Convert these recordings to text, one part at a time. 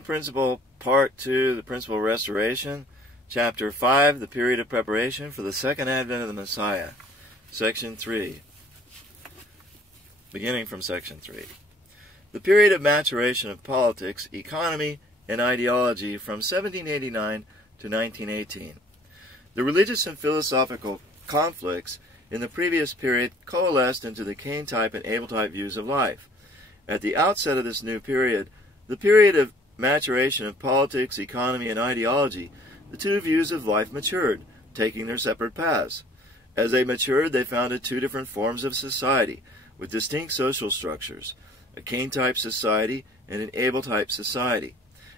Divine Principle, Part 2, the Principle of Restoration, Chapter 5, the Period of Preparation for the Second Advent of the Messiah, Section 3, beginning from Section 3. The period of maturation of politics, economy, and ideology from 1789 to 1918. The religious and philosophical conflicts in the previous period coalesced into the Cain-type and Abel-type views of life. At the outset of this new period, the period of maturation of politics, economy, and ideology, the two views of life matured, taking their separate paths. As they matured, they founded two different forms of society, with distinct social structures, a Cain-type society and an Abel-type society.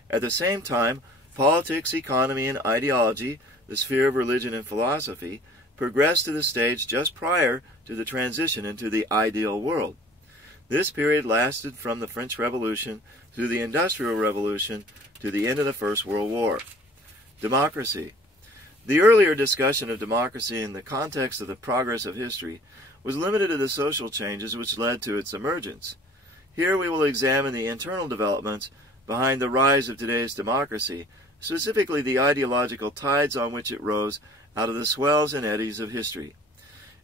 At the same time, politics, economy, and ideology, the sphere of religion and philosophy, progressed to the stage just prior to the transition into the ideal world. This period lasted from the French Revolution through the Industrial Revolution to the end of the First World War. Democracy. The earlier discussion of democracy in the context of the progress of history was limited to the social changes which led to its emergence. Here we will examine the internal developments behind the rise of today's democracy, specifically the ideological tides on which it rose out of the swells and eddies of history.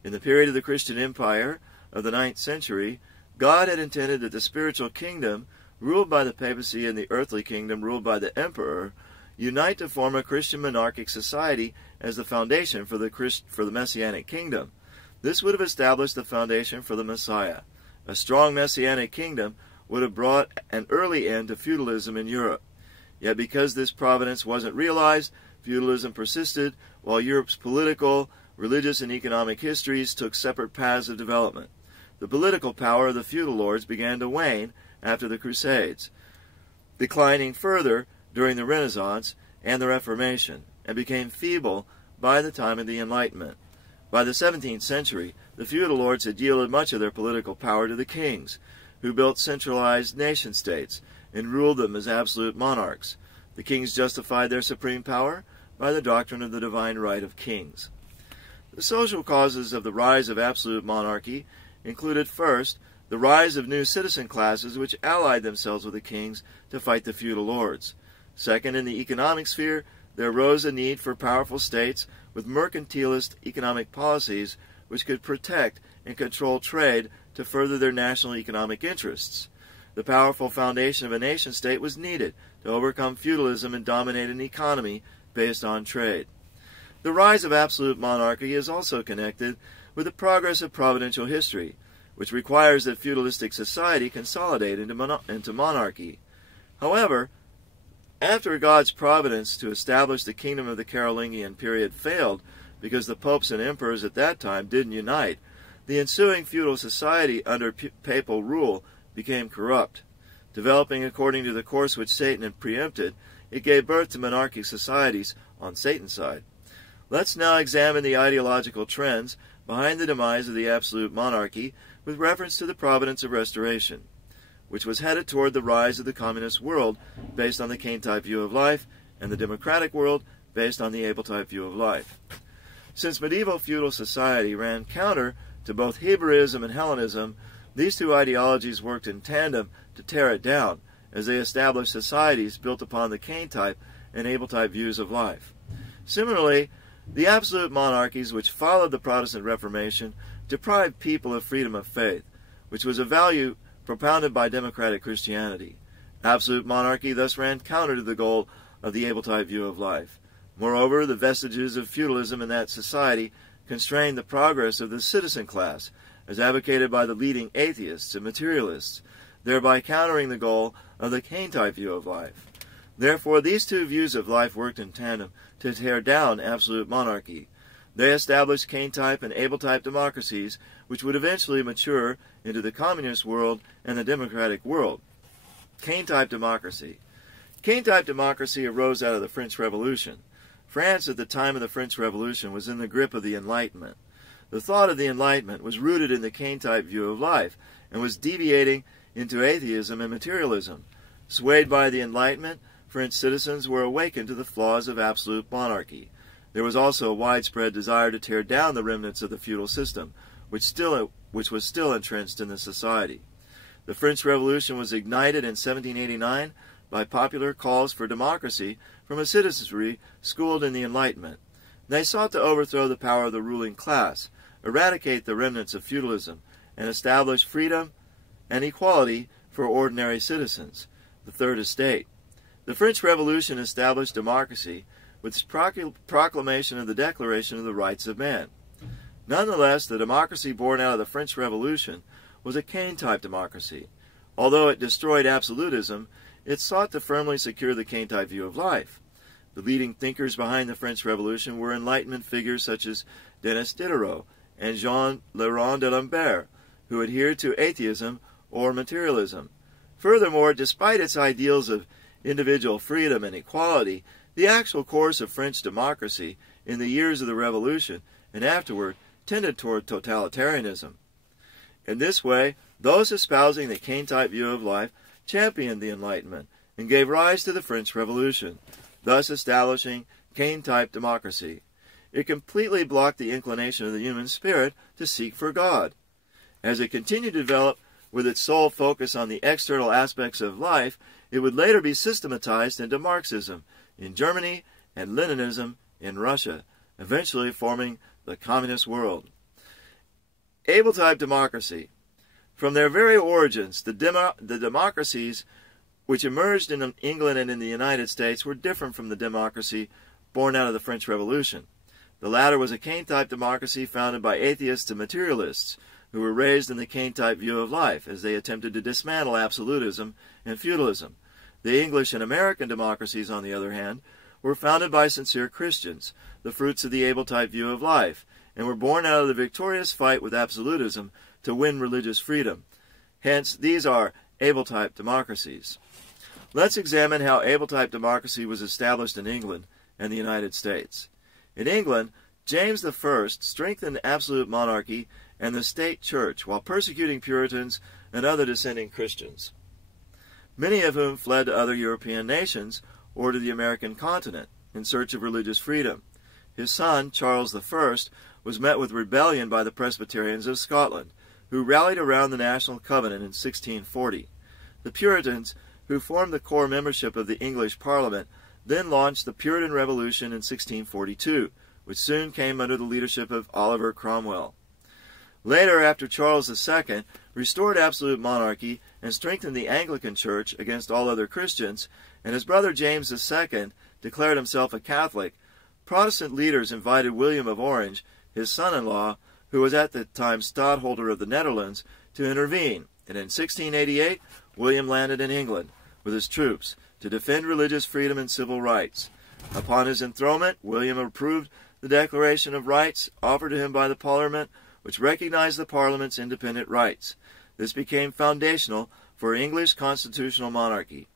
In the period of the Christian Empire of the 9th century, God had intended that the spiritual kingdom, ruled by the papacy, and the earthly kingdom, ruled by the emperor, unite to form a Christian monarchic society as the foundation for the Messianic kingdom. This would have established the foundation for the Messiah. A strong Messianic kingdom would have brought an early end to feudalism in Europe. Yet because this providence wasn't realized, feudalism persisted, while Europe's political, religious, and economic histories took separate paths of development. The political power of the feudal lords began to wane after the Crusades, declining further during the Renaissance and the Reformation, and became feeble by the time of the Enlightenment. By the 17th century, the feudal lords had yielded much of their political power to the kings, who built centralized nation-states and ruled them as absolute monarchs. The kings justified their supreme power by the doctrine of the divine right of kings. The social causes of the rise of absolute monarchy included, first, the rise of new citizen classes which allied themselves with the kings to fight the feudal lords. Second, in the economic sphere, there arose a need for powerful states with mercantilist economic policies which could protect and control trade to further their national economic interests. The powerful foundation of a nation-state was needed to overcome feudalism and dominate an economy based on trade. The rise of absolute monarchy is also connected with the progress of providential history, which requires that feudalistic society consolidate into monarchy. However, after God's providence to establish the kingdom of the Carolingian period failed because the popes and emperors at that time didn't unite, the ensuing feudal society under papal rule became corrupt. Developing according to the course which Satan had preempted, it gave birth to monarchic societies on Satan's side. Let's now examine the ideological trends behind the demise of the absolute monarchy with reference to the providence of restoration, which was headed toward the rise of the communist world based on the Cain-type view of life, and the democratic world based on the Abel-type view of life. Since medieval feudal society ran counter to both Hebraism and Hellenism, these two ideologies worked in tandem to tear it down, as they established societies built upon the Cain-type and Abel-type views of life. Similarly, the absolute monarchies which followed the Protestant Reformation deprived people of freedom of faith, which was a value propounded by democratic Christianity. Absolute monarchy thus ran counter to the goal of the Abel-type view of life. Moreover, the vestiges of feudalism in that society constrained the progress of the citizen class, as advocated by the leading atheists and materialists, thereby countering the goal of the Cain-type view of life. Therefore, these two views of life worked in tandem to tear down absolute monarchy. They established Cain-type and Abel-type democracies, which would eventually mature into the communist world and the democratic world. Cain-type democracy. Cain-type democracy arose out of the French Revolution. France at the time of the French Revolution was in the grip of the Enlightenment. The thought of the Enlightenment was rooted in the Cain-type view of life and was deviating into atheism and materialism. Swayed by the Enlightenment, French citizens were awakened to the flaws of absolute monarchy. There was also a widespread desire to tear down the remnants of the feudal system, which was still entrenched in the society. The French Revolution was ignited in 1789 by popular calls for democracy from a citizenry schooled in the Enlightenment. They sought to overthrow the power of the ruling class, eradicate the remnants of feudalism, and establish freedom and equality for ordinary citizens, the Third Estate. The French Revolution established democracy with its proclamation of the Declaration of the Rights of Man. Nonetheless, the democracy born out of the French Revolution was a Kane-type democracy. Although it destroyed absolutism, it sought to firmly secure the Kane-type view of life. The leading thinkers behind the French Revolution were Enlightenment figures such as Denis Diderot and Jean Le Rond d'Alembert, who adhered to atheism or materialism. Furthermore, despite its ideals of individual freedom and equality, the actual course of French democracy in the years of the Revolution and afterward tended toward totalitarianism. In this way, those espousing the Kane-type view of life championed the Enlightenment and gave rise to the French Revolution, thus establishing Kane-type democracy. It completely blocked the inclination of the human spirit to seek for God. As it continued to develop with its sole focus on the external aspects of life, it would later be systematized into Marxism in Germany and Leninism in Russia, eventually forming the communist world. Able-type democracy. From their very origins, the democracies which emerged in England and in the United States were different from the democracy born out of the French Revolution. The latter was a Kane-type democracy founded by atheists and materialists who were raised in the Kane-type view of life as they attempted to dismantle absolutism and feudalism. The English and American democracies, on the other hand, were founded by sincere Christians, the fruits of the able-type view of life, and were born out of the victorious fight with absolutism to win religious freedom. Hence, these are able-type democracies. Let's examine how able-type democracy was established in England and the United States. In England, James I strengthened absolute monarchy and the state church while persecuting Puritans and other dissenting Christians, many of whom fled to other European nations or to the American continent in search of religious freedom. His son, Charles I, was met with rebellion by the Presbyterians of Scotland, who rallied around the National Covenant in 1640. The Puritans, who formed the core membership of the English Parliament, then launched the Puritan Revolution in 1642, which soon came under the leadership of Oliver Cromwell. Later, after Charles II restored absolute monarchy and strengthened the Anglican Church against all other Christians, and his brother James II declared himself a Catholic, Protestant leaders invited William of Orange, his son-in-law, who was at the time stadtholder of the Netherlands, to intervene, and in 1688 William landed in England with his troops to defend religious freedom and civil rights. Upon his enthronement, William approved the Declaration of Rights offered to him by the Parliament, which recognized the Parliament's independent rights. This became foundational for English constitutional monarchy.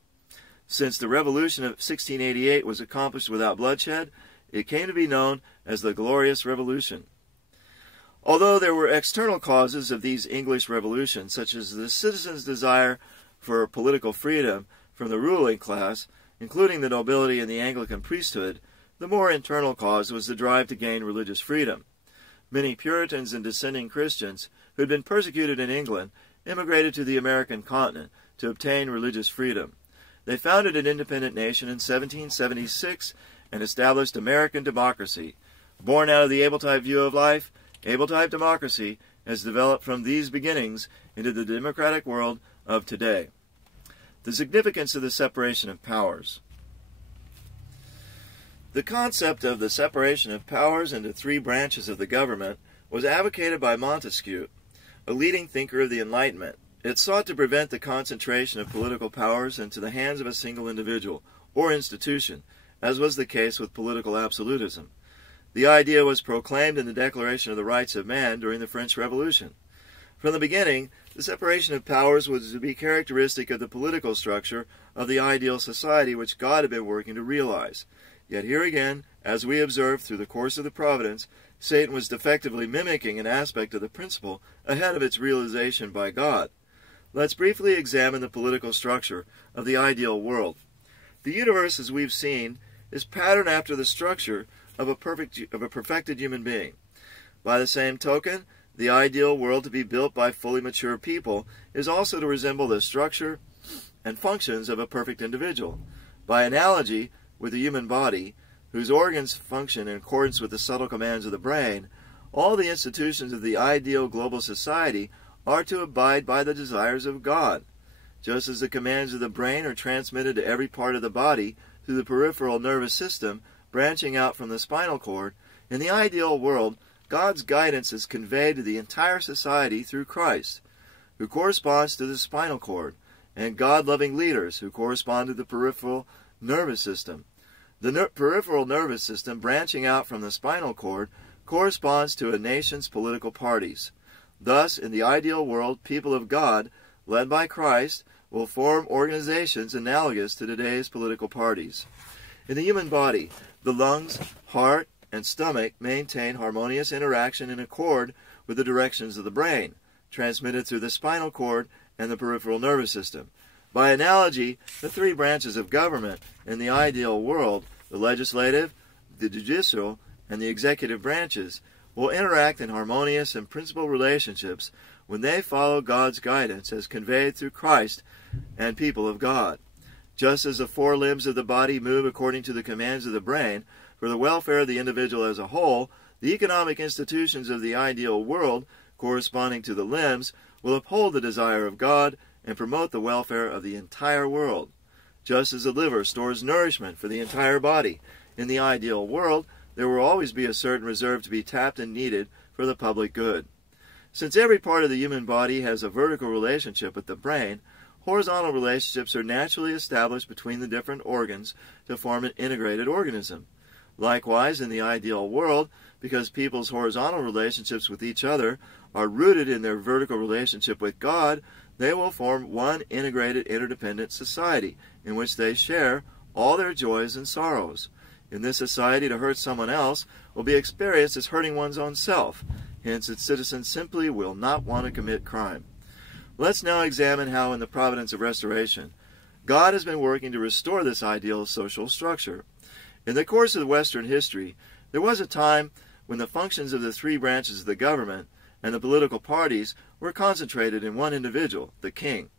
Since the Revolution of 1688 was accomplished without bloodshed, it came to be known as the Glorious Revolution. Although there were external causes of these English revolutions, such as the citizens' desire for political freedom from the ruling class, including the nobility and the Anglican priesthood, the more internal cause was the drive to gain religious freedom. Many Puritans and dissenting Christians who had been persecuted in England immigrated to the American continent to obtain religious freedom. They founded an independent nation in 1776 and established American democracy. Born out of the able-type view of life, able-type democracy has developed from these beginnings into the democratic world of today. The significance of the separation of powers. The concept of the separation of powers into three branches of the government was advocated by Montesquieu, a leading thinker of the Enlightenment. It sought to prevent the concentration of political powers into the hands of a single individual or institution, as was the case with political absolutism. The idea was proclaimed in the Declaration of the Rights of Man during the French Revolution. From the beginning, the separation of powers was to be characteristic of the political structure of the ideal society which God had been working to realize. Yet here again, as we observed through the course of the providence, Satan was defectively mimicking an aspect of the principle ahead of its realization by God. Let's briefly examine the political structure of the ideal world. The universe, as we've seen, is patterned after the structure of a perfected human being. By the same token, the ideal world to be built by fully mature people is also to resemble the structure and functions of a perfect individual. By analogy with the human body, whose organs function in accordance with the subtle commands of the brain, all the institutions of the ideal global society are to abide by the desires of God. Just as the commands of the brain are transmitted to every part of the body through the peripheral nervous system branching out from the spinal cord, in the ideal world, God's guidance is conveyed to the entire society through Christ, who corresponds to the spinal cord, and God-loving leaders who correspond to the peripheral nervous system. The peripheral nervous system branching out from the spinal cord corresponds to a nation's political parties. Thus, in the ideal world, people of God, led by Christ, will form organizations analogous to today's political parties. In the human body, the lungs, heart, and stomach maintain harmonious interaction in accord with the directions of the brain, transmitted through the spinal cord and the peripheral nervous system. By analogy, the three branches of government in the ideal world, the legislative, the judicial, and the executive branches, will interact in harmonious and principled relationships when they follow God's guidance as conveyed through Christ and people of God. Just as the four limbs of the body move according to the commands of the brain for the welfare of the individual as a whole, the economic institutions of the ideal world, corresponding to the limbs, will uphold the desire of God and promote the welfare of the entire world. Just as the liver stores nourishment for the entire body, in the ideal world, there will always be a certain reserve to be tapped and needed for the public good. Since every part of the human body has a vertical relationship with the brain, horizontal relationships are naturally established between the different organs to form an integrated organism. Likewise, in the ideal world, because people's horizontal relationships with each other are rooted in their vertical relationship with God, they will form one integrated, interdependent society in which they share all their joys and sorrows. In this society, to hurt someone else will be experienced as hurting one's own self. Hence, its citizens simply will not want to commit crime. Let's now examine how, in the providence of restoration, God has been working to restore this ideal social structure. In the course of Western history, there was a time when the functions of the three branches of the government and the political parties were concentrated in one individual, the king.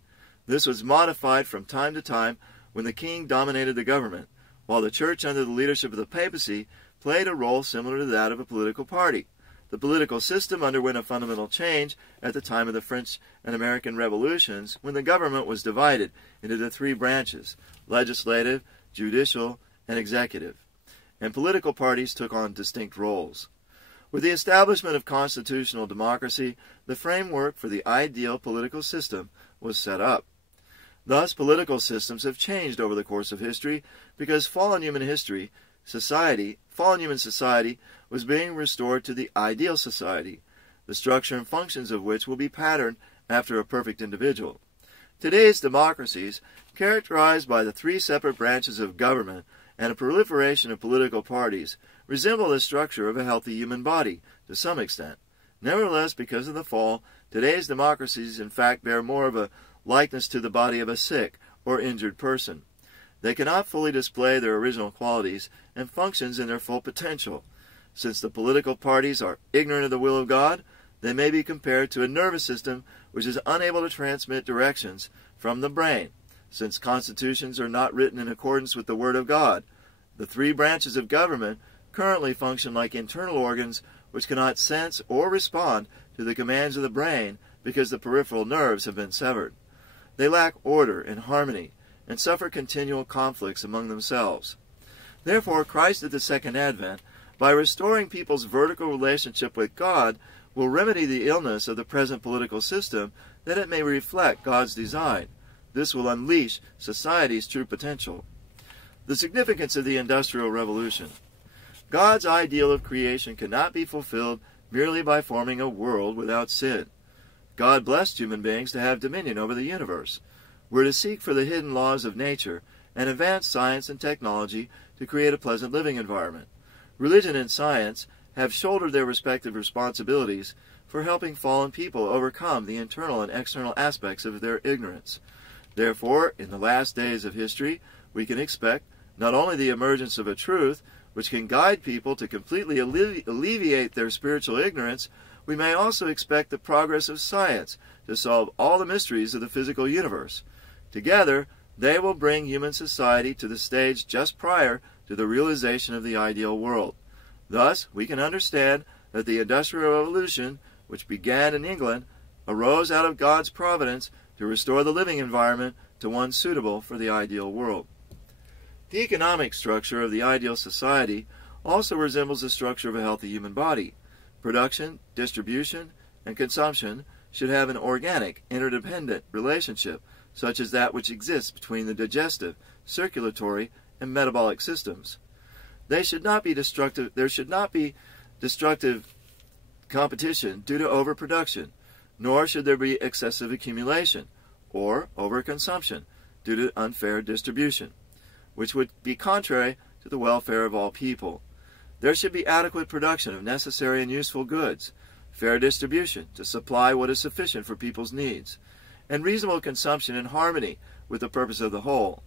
This was modified from time to time when the king dominated the government, while the church under the leadership of the papacy played a role similar to that of a political party. The political system underwent a fundamental change at the time of the French and American revolutions, when the government was divided into the three branches, legislative, judicial, and executive, and political parties took on distinct roles. With the establishment of constitutional democracy, the framework for the ideal political system was set up. Thus, political systems have changed over the course of history because fallen human society was being restored to the ideal society, the structure and functions of which will be patterned after a perfect individual. Today's democracies, characterized by the three separate branches of government and a proliferation of political parties, resemble the structure of a healthy human body to some extent. Nevertheless, because of the fall, today's democracies in fact bear more of a likeness to the body of a sick or injured person. They cannot fully display their original qualities and functions in their full potential. Since the political parties are ignorant of the will of God, they may be compared to a nervous system which is unable to transmit directions from the brain. Since constitutions are not written in accordance with the Word of God, the three branches of government currently function like internal organs which cannot sense or respond to the commands of the brain because the peripheral nerves have been severed. They lack order and harmony and suffer continual conflicts among themselves. Therefore, Christ at the Second Advent, by restoring people's vertical relationship with God, will remedy the illness of the present political system that it may reflect God's design. This will unleash society's true potential. The significance of the Industrial Revolution. God's ideal of creation cannot be fulfilled merely by forming a world without sin. God blessed human beings to have dominion over the universe. We're to seek for the hidden laws of nature and advance science and technology to create a pleasant living environment. Religion and science have shouldered their respective responsibilities for helping fallen people overcome the internal and external aspects of their ignorance. Therefore, in the last days of history, we can expect not only the emergence of a truth which can guide people to completely alleviate their spiritual ignorance, we may also expect the progress of science to solve all the mysteries of the physical universe. Together, they will bring human society to the stage just prior to the realization of the ideal world. Thus, we can understand that the Industrial Revolution, which began in England, arose out of God's providence to restore the living environment to one suitable for the ideal world. The economic structure of the ideal society also resembles the structure of a healthy human body. Production, distribution, and consumption should have an organic, interdependent relationship, such as that which exists between the digestive, circulatory, and metabolic systems. There should not be destructive competition due to overproduction, nor should there be excessive accumulation or overconsumption due to unfair distribution, which would be contrary to the welfare of all people. There should be adequate production of necessary and useful goods, fair distribution to supply what is sufficient for people's needs, and reasonable consumption in harmony with the purpose of the whole.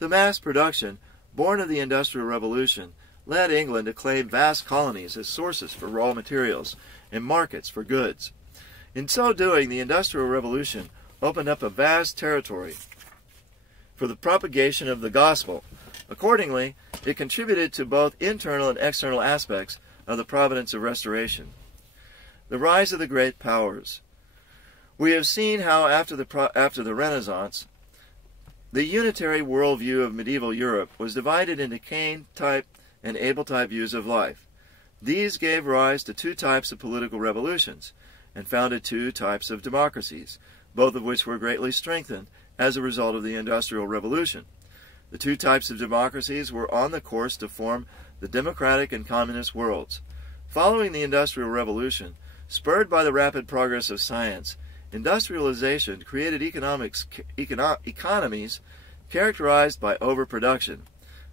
The mass production, born of the Industrial Revolution, led England to claim vast colonies as sources for raw materials and markets for goods. In so doing, the Industrial Revolution opened up a vast territory for the propagation of the gospel. Accordingly, it contributed to both internal and external aspects of the providence of restoration. The rise of the great powers. We have seen how after the Renaissance, the unitary worldview of medieval Europe was divided into Cain-type and Abel-type views of life. These gave rise to two types of political revolutions and founded two types of democracies, both of which were greatly strengthened as a result of the Industrial Revolution. The two types of democracies were on the course to form the democratic and communist worlds. Following the Industrial Revolution, spurred by the rapid progress of science, industrialization created economies characterized by overproduction.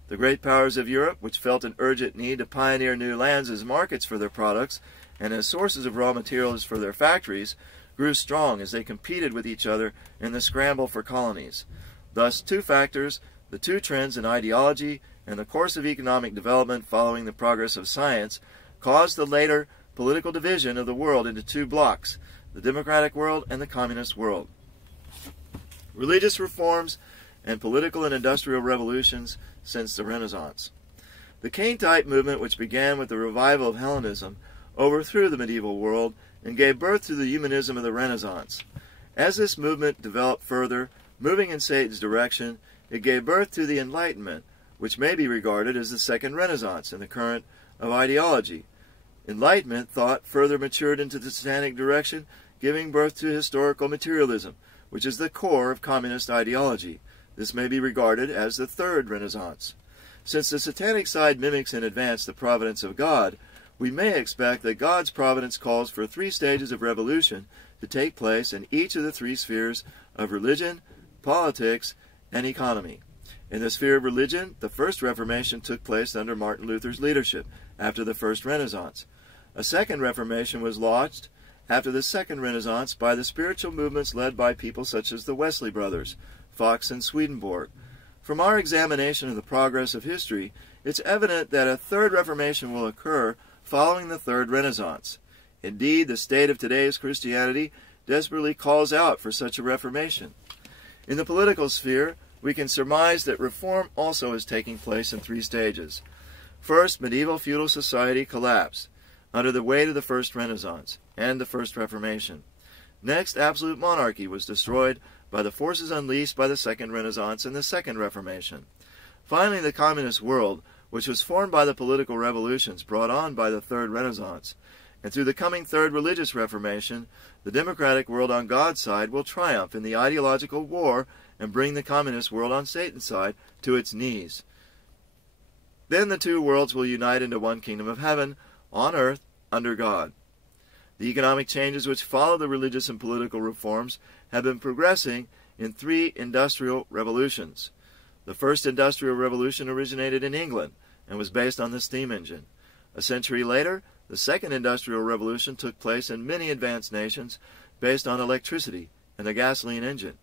The great powers of Europe, which felt an urgent need to pioneer new lands as markets for their products and as sources of raw materials for their factories, grew strong as they competed with each other in the scramble for colonies. Thus, two factors, the two trends in ideology and the course of economic development following the progress of science, caused the later political division of the world into two blocks, the democratic world and the communist world. Religious reforms and political and industrial revolutions since the Renaissance. The Cain-type movement, which began with the revival of Hellenism, overthrew the medieval world and gave birth to the humanism of the Renaissance. As this movement developed further, moving in Satan's direction, it gave birth to the Enlightenment, which may be regarded as the second Renaissance in the current of ideology. Enlightenment thought further matured into the satanic direction, giving birth to historical materialism, which is the core of communist ideology. This may be regarded as the third Renaissance. Since the satanic side mimics in advance the providence of God, we may expect that God's providence calls for 3 stages of revolution to take place in each of the 3 spheres of religion, politics, and economy. In the sphere of religion, the first Reformation took place under Martin Luther's leadership after the first Renaissance. A second Reformation was launched after the second Renaissance by the spiritual movements led by people such as the Wesley brothers, Fox and Swedenborg. From our examination of the progress of history, it's evident that a third Reformation will occur following the third Renaissance. Indeed, the state of today's Christianity desperately calls out for such a reformation. In the political sphere, we can surmise that reform also is taking place in 3 stages. First, medieval feudal society collapsed under the weight of the first Renaissance and the first Reformation. Next, absolute monarchy was destroyed by the forces unleashed by the second Renaissance and the second Reformation. Finally, the communist world, which was formed by the political revolutions brought on by the third Renaissance, and through the coming third religious Reformation, the democratic world on God's side will triumph in the ideological war and bring the communist world on Satan's side to its knees. Then the 2 worlds will unite into one kingdom of heaven, on earth, under God. The economic changes which follow the religious and political reforms have been progressing in 3 industrial revolutions. The first industrial revolution originated in England and was based on the steam engine. A century later, the second industrial revolution took place in many advanced nations based on electricity and the gasoline engine.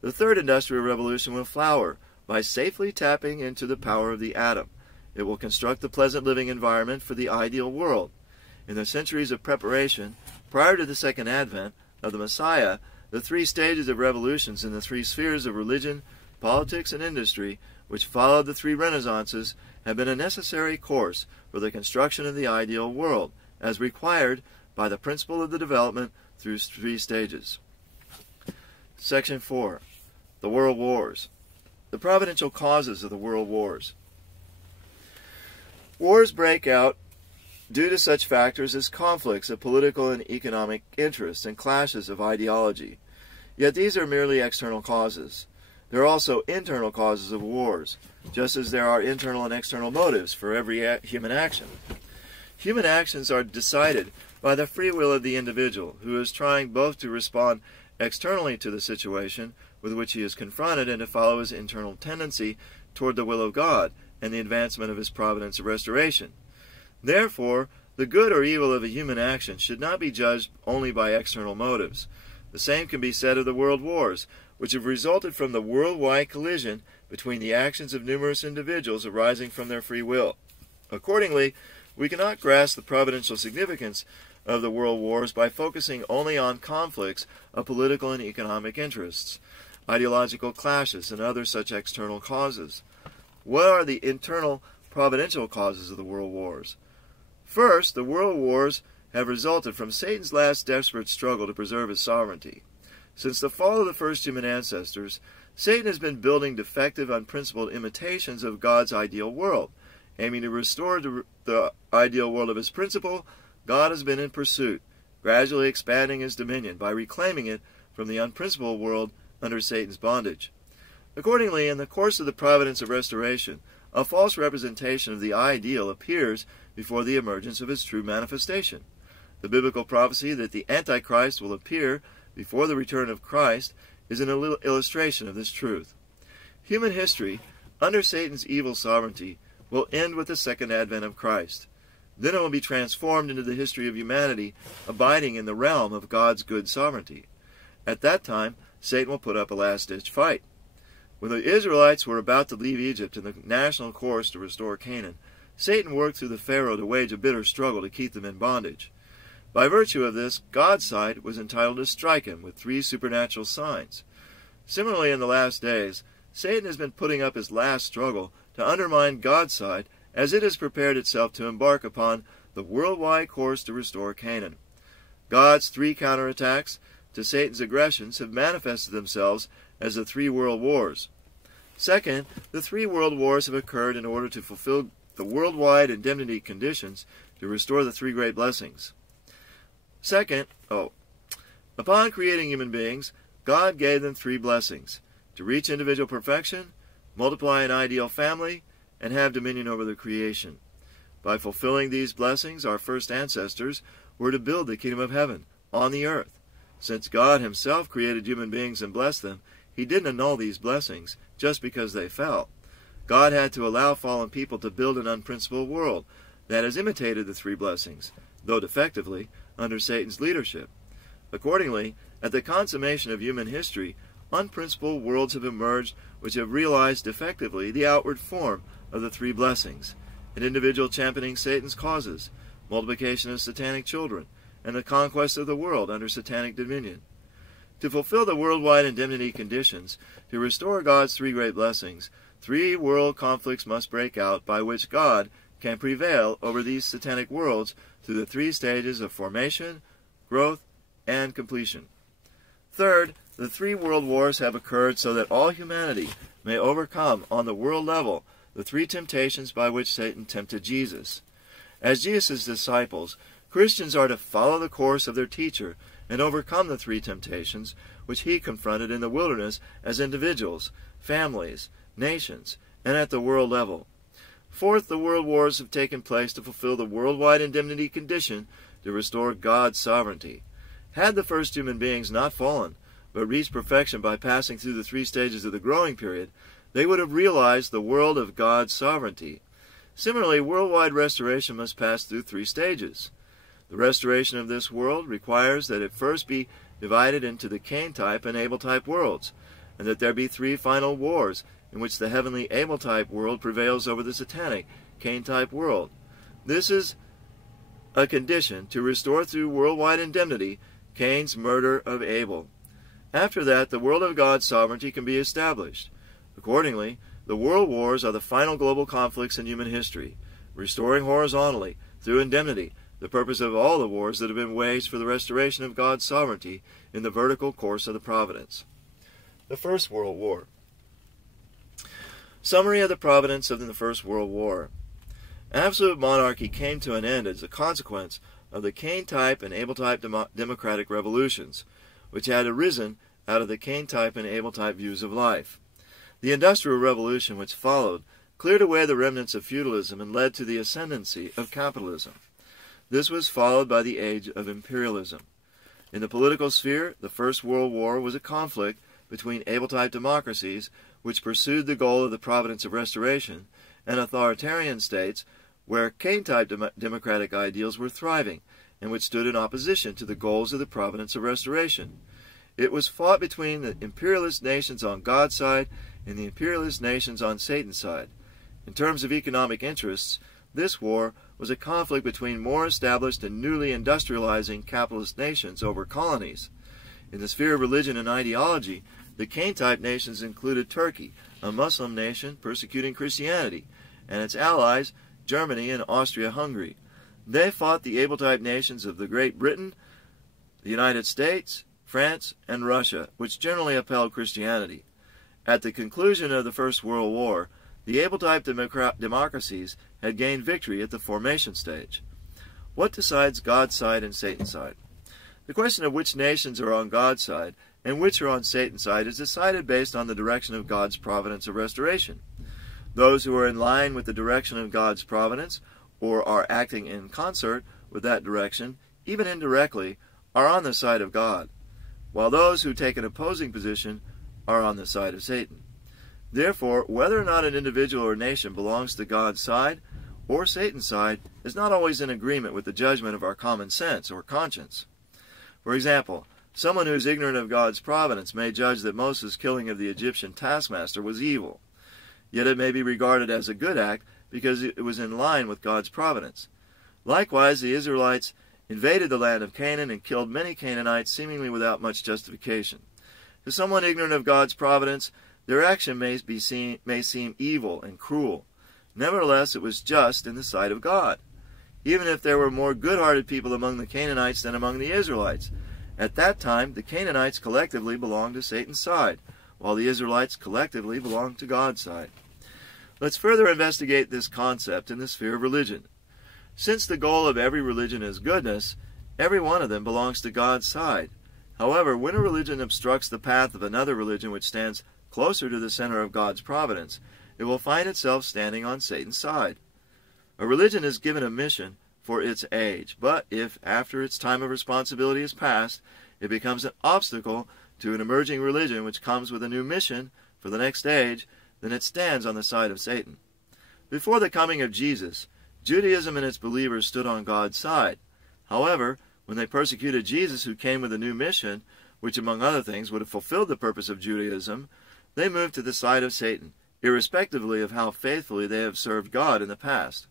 The third industrial revolution will flower by safely tapping into the power of the atom. It will construct the pleasant living environment for the ideal world. In the centuries of preparation, prior to the second advent of the Messiah, the three stages of revolutions in the three spheres of religion, politics, and industry, which followed the three renaissances, have been a necessary course for the construction of the ideal world, as required by the principle of the development through three stages. Section 4. The World Wars. The providential causes of the World Wars. Wars break out due to such factors as conflicts of political and economic interests and clashes of ideology. Yet these are merely external causes. There are also internal causes of wars, just as there are internal and external motives for every human action. Human actions are decided by the free will of the individual, who is trying both to respond externally to the situation with which he is confronted and to follow his internal tendency toward the will of God and the advancement of his providence of restoration. Therefore, the good or evil of a human action should not be judged only by external motives. The same can be said of the world wars, which have resulted from the worldwide collision between the actions of numerous individuals arising from their free will. Accordingly, we cannot grasp the providential significance of the world wars by focusing only on conflicts of political and economic interests, ideological clashes, and other such external causes. What are the internal providential causes of the world wars? First, the world wars have resulted from Satan's last desperate struggle to preserve his sovereignty. Since the fall of the first human ancestors, Satan has been building defective, unprincipled imitations of God's ideal world. Aiming to restore the ideal world of his principle, God has been in pursuit, gradually expanding his dominion by reclaiming it from the unprincipled world under Satan's bondage. Accordingly, in the course of the providence of restoration, a false representation of the ideal appears before the emergence of its true manifestation. The biblical prophecy that the Antichrist will appear before the return of Christ is an illustration of this truth. Human history, under Satan's evil sovereignty, will end with the second advent of Christ. Then it will be transformed into the history of humanity, abiding in the realm of God's good sovereignty. At that time, Satan will put up a last-ditch fight. When the Israelites were about to leave Egypt in the national course to restore Canaan, Satan worked through the Pharaoh to wage a bitter struggle to keep them in bondage. By virtue of this, God's side was entitled to strike him with 3 supernatural signs. Similarly, in the last days, Satan has been putting up his last struggle to undermine God's side as it has prepared itself to embark upon the worldwide course to restore Canaan. God's 3 counterattacks to Satan's aggressions have manifested themselves as the 3 world wars. Second, the 3 world wars have occurred in order to fulfill the worldwide indemnity conditions to restore the 3 great blessings. Upon creating human beings, God gave them 3 blessings: to reach individual perfection, multiply an ideal family, and have dominion over the creation. By fulfilling these blessings, our first ancestors were to build the kingdom of heaven on the earth. Since God himself created human beings and blessed them, he didn't annul these blessings just because they fell. God had to allow fallen people to build an unprincipled world that has imitated the 3 blessings, though defectively, under Satan's leadership. Accordingly, at the consummation of human history, unprincipled worlds have emerged which have realized defectively the outward form of the 3 blessings: an individual championing Satan's causes, multiplication of satanic children, and the conquest of the world under satanic dominion. To fulfill the worldwide indemnity conditions, to restore God's 3 great blessings, 3 world conflicts must break out by which God can prevail over these satanic worlds through the 3 stages of formation, growth, and completion. Third, the 3 world wars have occurred so that all humanity may overcome on the world level the 3 temptations by which Satan tempted Jesus. As Jesus' disciples, Christians are to follow the course of their teacher and overcome the 3 temptations which he confronted in the wilderness as individuals, families, nations, and at the world level. Fourth, the world wars have taken place to fulfill the worldwide indemnity condition to restore God's sovereignty. Had the first human beings not fallen, but reached perfection by passing through the 3 stages of the growing period, they would have realized the world of God's sovereignty. Similarly, worldwide restoration must pass through 3 stages. The restoration of this world requires that it first be divided into the Cain-type and Abel-type worlds, and that there be 3 final wars in which the heavenly Abel-type world prevails over the satanic Cain-type world. This is a condition to restore through worldwide indemnity Cain's murder of Abel. After that, the world of God's sovereignty can be established. Accordingly, the world wars are the final global conflicts in human history, restoring horizontally, through indemnity, the purpose of all the wars that have been waged for the restoration of God's sovereignty in the vertical course of the providence. The First World War. Summary of the providence of the First World War. Absolute monarchy came to an end as a consequence of the Cain-type and Abel-type democratic revolutions, which had arisen out of the Cain-type and Abel-type views of life. The Industrial Revolution which followed cleared away the remnants of feudalism and led to the ascendancy of capitalism. This was followed by the age of imperialism. In the political sphere, the First World War was a conflict between Abel-type democracies which pursued the goal of the providence of restoration, and authoritarian states where Cain-type democratic ideals were thriving and which stood in opposition to the goals of the providence of restoration. It was fought between the imperialist nations on God's side and the imperialist nations on Satan's side. In terms of economic interests, this war was a conflict between more established and newly industrializing capitalist nations over colonies. In the sphere of religion and ideology, the Cain-type nations included Turkey, a Muslim nation persecuting Christianity, and its allies, Germany and Austria-Hungary. They fought the Abel-type nations of the Great Britain, the United States, France, and Russia, which generally upheld Christianity. At the conclusion of the First World War, the Abel-type democracies had gained victory at the formation stage. What decides God's side and Satan's side? The question of which nations are on God's side and which are on Satan's side is decided based on the direction of God's providence of restoration. Those who are in line with the direction of God's providence, or are acting in concert with that direction, even indirectly, are on the side of God, while those who take an opposing position are on the side of Satan. Therefore, whether or not an individual or nation belongs to God's side or Satan's side is not always in agreement with the judgment of our common sense or conscience. For example, someone who is ignorant of God's providence may judge that Moses' killing of the Egyptian taskmaster was evil. Yet it may be regarded as a good act because it was in line with God's providence. Likewise, the Israelites invaded the land of Canaan and killed many Canaanites seemingly without much justification. To someone ignorant of God's providence, their action may seem evil and cruel. Nevertheless, it was just in the sight of God, even if there were more good-hearted people among the Canaanites than among the Israelites. At that time, the Canaanites collectively belonged to Satan's side, while the Israelites collectively belonged to God's side. Let's further investigate this concept in the sphere of religion. Since the goal of every religion is goodness, every one of them belongs to God's side. However, when a religion obstructs the path of another religion which stands closer to the center of God's providence, it will find itself standing on Satan's side. A religion is given a mission for its age, but if, after its time of responsibility is past, it becomes an obstacle to an emerging religion which comes with a new mission for the next age, then it stands on the side of Satan. Before the coming of Jesus, Judaism and its believers stood on God's side. However, when they persecuted Jesus, who came with a new mission, which among other things would have fulfilled the purpose of Judaism, they moved to the side of Satan, irrespectively of how faithfully they have served God in the past.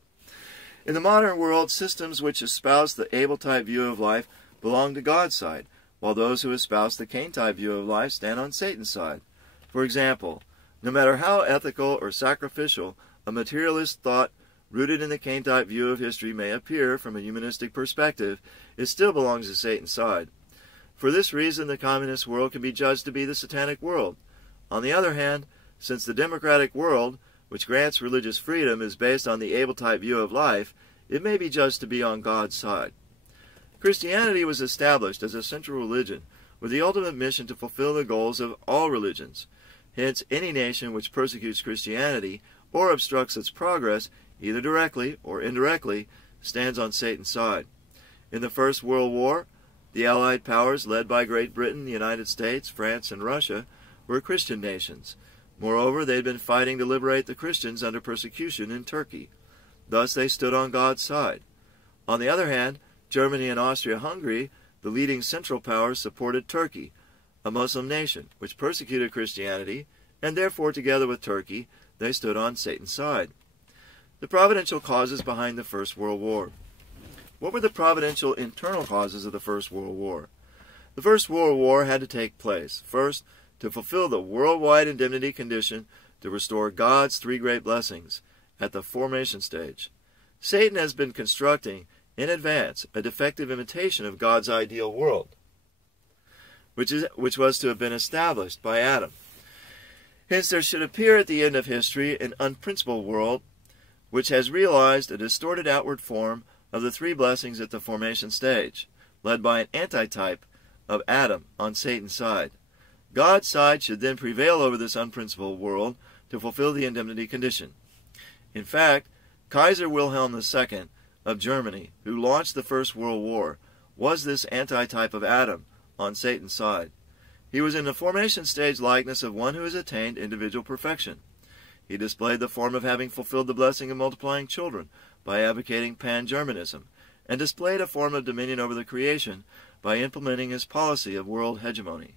In the modern world, systems which espouse the Abel-type view of life belong to God's side, while those who espouse the Cain-type view of life stand on Satan's side. For example, no matter how ethical or sacrificial a materialist thought rooted in the Cain-type view of history may appear from a humanistic perspective, it still belongs to Satan's side. For this reason, the communist world can be judged to be the satanic world. On the other hand, since the democratic world, which grants religious freedom, is based on the Abel-type view of life, it may be judged to be on God's side. Christianity was established as a central religion with the ultimate mission to fulfill the goals of all religions. Hence, any nation which persecutes Christianity or obstructs its progress, either directly or indirectly, stands on Satan's side. In the First World War, the Allied powers, led by Great Britain, the United States, France, and Russia, were Christian nations. Moreover, they had been fighting to liberate the Christians under persecution in Turkey. Thus they stood on God's side. On the other hand, Germany and Austria-Hungary, the leading Central Powers, supported Turkey, a Muslim nation, which persecuted Christianity, and therefore, together with Turkey, they stood on Satan's side. The providential causes behind the First World War. What were the providential internal causes of the First World War? The First World War had to take place, first, to fulfill the worldwide indemnity condition to restore God's three great blessings at the formation stage. Satan has been constructing, in advance, a defective imitation of God's ideal world, which was to have been established by Adam. Hence there should appear at the end of history an unprincipled world which has realized a distorted outward form of the three blessings at the formation stage, led by an antitype of Adam on Satan's side. God's side should then prevail over this unprincipled world to fulfill the indemnity condition. In fact, Kaiser Wilhelm II of Germany, who launched the First World War, was this antitype of Adam on Satan's side. He was in the formation stage likeness of one who has attained individual perfection. He displayed the form of having fulfilled the blessing of multiplying children by advocating pan-Germanism, and displayed a form of dominion over the creation by implementing his policy of world hegemony.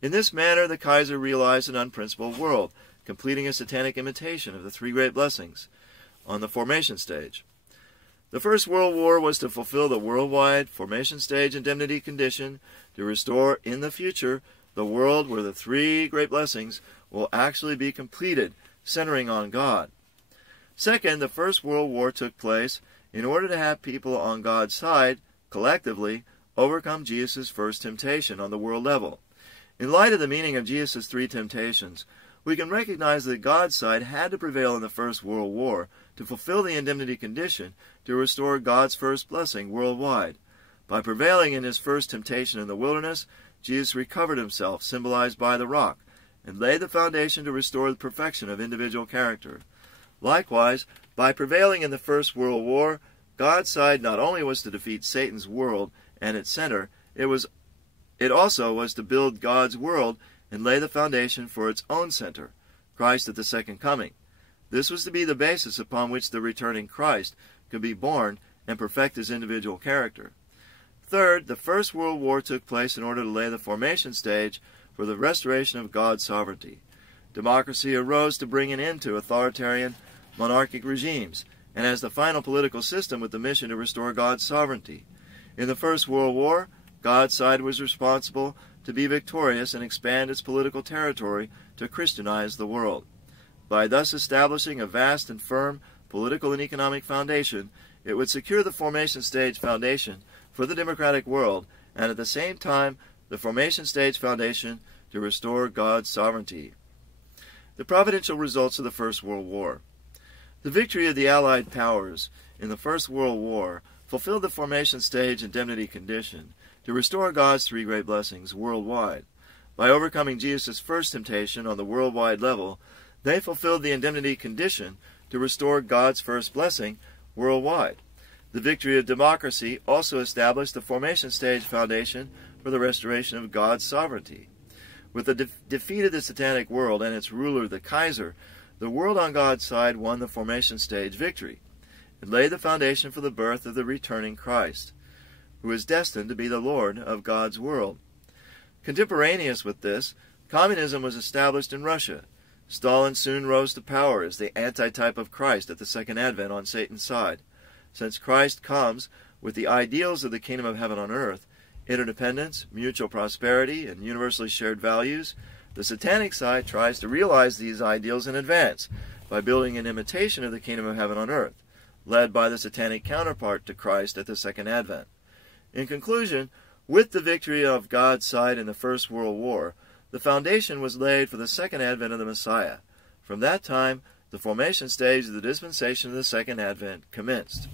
In this manner the Kaiser realized an unprincipled world, completing a satanic imitation of the three great blessings on the formation stage. The First World War was to fulfill the worldwide formation stage indemnity condition to restore in the future the world where the three great blessings will actually be completed, centering on God. Second, the First World War took place in order to have people on God's side, collectively, overcome Jesus' first temptation on the world level. In light of the meaning of Jesus' three temptations, we can recognize that God's side had to prevail in the First World War to fulfill the indemnity condition to restore God's first blessing worldwide. By prevailing in his first temptation in the wilderness, Jesus recovered himself, symbolized by the rock, and laid the foundation to restore the perfection of individual character. Likewise, by prevailing in the First World War, God's side not only was to defeat Satan's world and its center, it also was to build God's world and lay the foundation for its own center, Christ at the second coming. This was to be the basis upon which the returning Christ could be born and perfect his individual character. Third, the First World War took place in order to lay the formation stage for the restoration of God's sovereignty. Democracy arose to bring an end to authoritarian monarchic regimes, and as the final political system with the mission to restore God's sovereignty. In the First World War, God's side was responsible to be victorious and expand its political territory to Christianize the world. By thus establishing a vast and firm political and economic foundation, it would secure the formation stage foundation for the democratic world, and at the same time the formation stage foundation to restore God's sovereignty. The providential results of the First World War. The victory of the Allied powers in the First World War fulfilled the formation stage indemnity condition to restore God's three great blessings worldwide. By overcoming Jesus' first temptation on the worldwide level, they fulfilled the indemnity condition to restore God's first blessing worldwide. The victory of democracy also established the formation stage foundation for the restoration of God's sovereignty. With the defeat of the satanic world and its ruler, the Kaiser, the world on God's side won the formation stage victory. It laid the foundation for the birth of the returning Christ, who is destined to be the Lord of God's world. Contemporaneous with this, communism was established in Russia. Stalin soon rose to power as the antitype of Christ at the second advent on Satan's side. Since Christ comes with the ideals of the kingdom of heaven on earth, interdependence, mutual prosperity, and universally shared values, the satanic side tries to realize these ideals in advance by building an imitation of the kingdom of heaven on earth, led by the satanic counterpart to Christ at the second advent. In conclusion, with the victory of God's side in the First World War, the foundation was laid for the second advent of the Messiah. From that time, the formation stage of the dispensation of the second advent commenced.